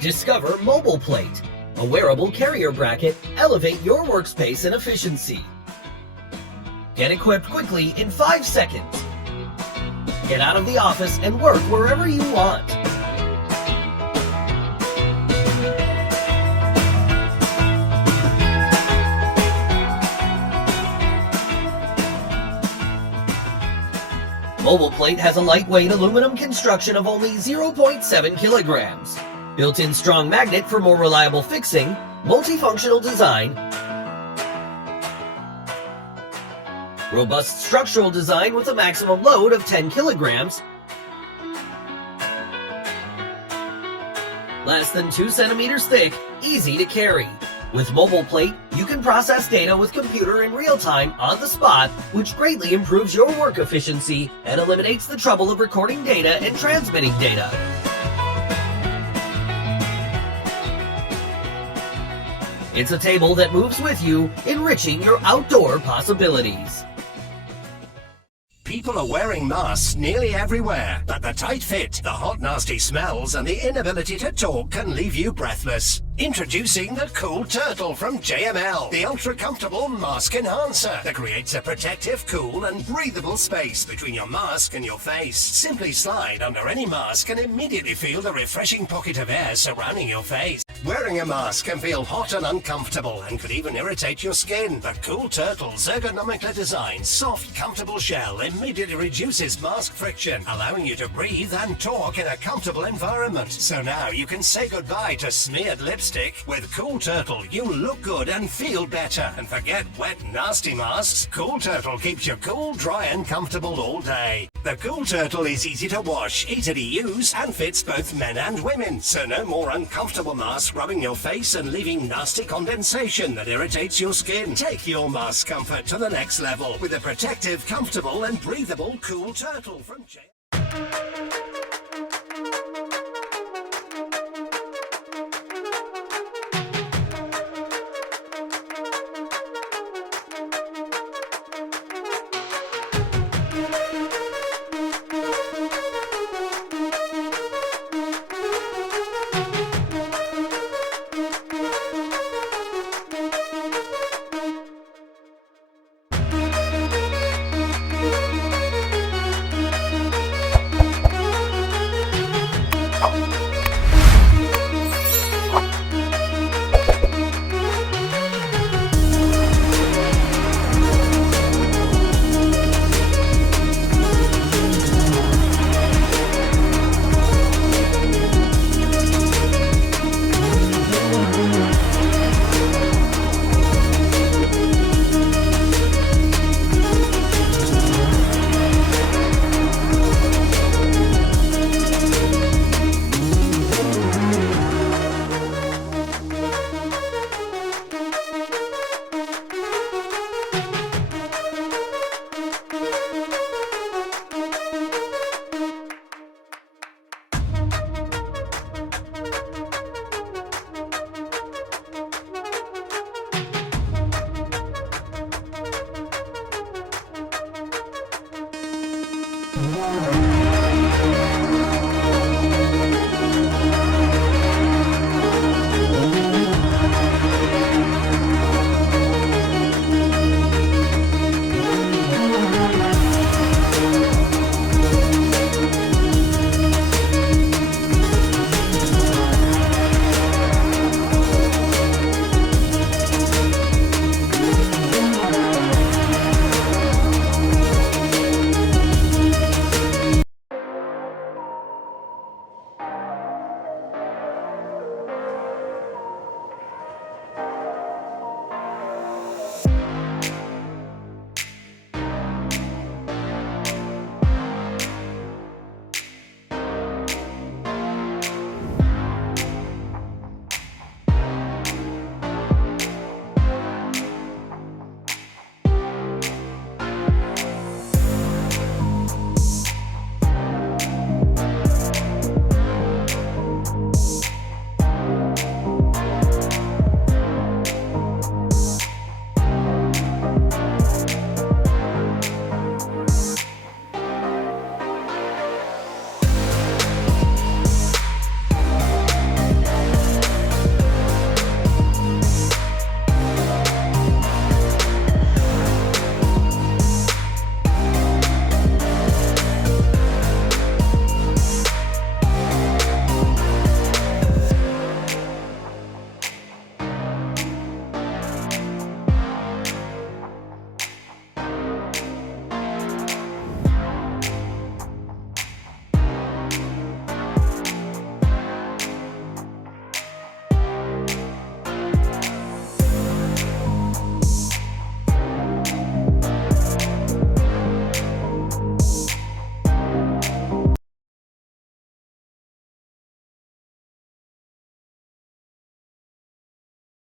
Discover Mobile Plate, a wearable carrier bracket. Elevate your workspace and efficiency. Get equipped quickly in 5 seconds. Get out of the office and work wherever you want. Mobile Plate has a lightweight aluminum construction of only 0.7 kilograms. Built-in strong magnet for more reliable fixing, multifunctional design, robust structural design with a maximum load of 10 kilograms, less than 2 centimeters thick, easy to carry. With Mobile Plate, you can process data with computer in real time on the spot, which greatly improves your work efficiency and eliminates the trouble of recording data and transmitting data. It's a table that moves with you, enriching your outdoor possibilities. People are wearing masks nearly everywhere, but the tight fit, the hot nasty smells, and the inability to talk can leave you breathless. Introducing the Cool Turtle from JML, the ultra-comfortable mask enhancer that creates a protective, cool, and breathable space between your mask and your face. Simply slide under any mask and immediately feel the refreshing pocket of air surrounding your face. Wearing a mask can feel hot and uncomfortable and could even irritate your skin. The Cool Turtle's ergonomically designed, soft, comfortable shell immediately reduces mask friction, allowing you to breathe and talk in a comfortable environment. So now you can say goodbye to smeared lipstick. With Cool Turtle, you look good and feel better. And forget wet, nasty masks. Cool Turtle keeps you cool, dry, and comfortable all day. The Cool Turtle is easy to wash, easy to use, and fits both men and women. So no more uncomfortable masks rubbing your face and leaving nasty condensation that irritates your skin. Take your mask comfort to the next level with a protective, comfortable, and breathable Cool Turtle from Bye.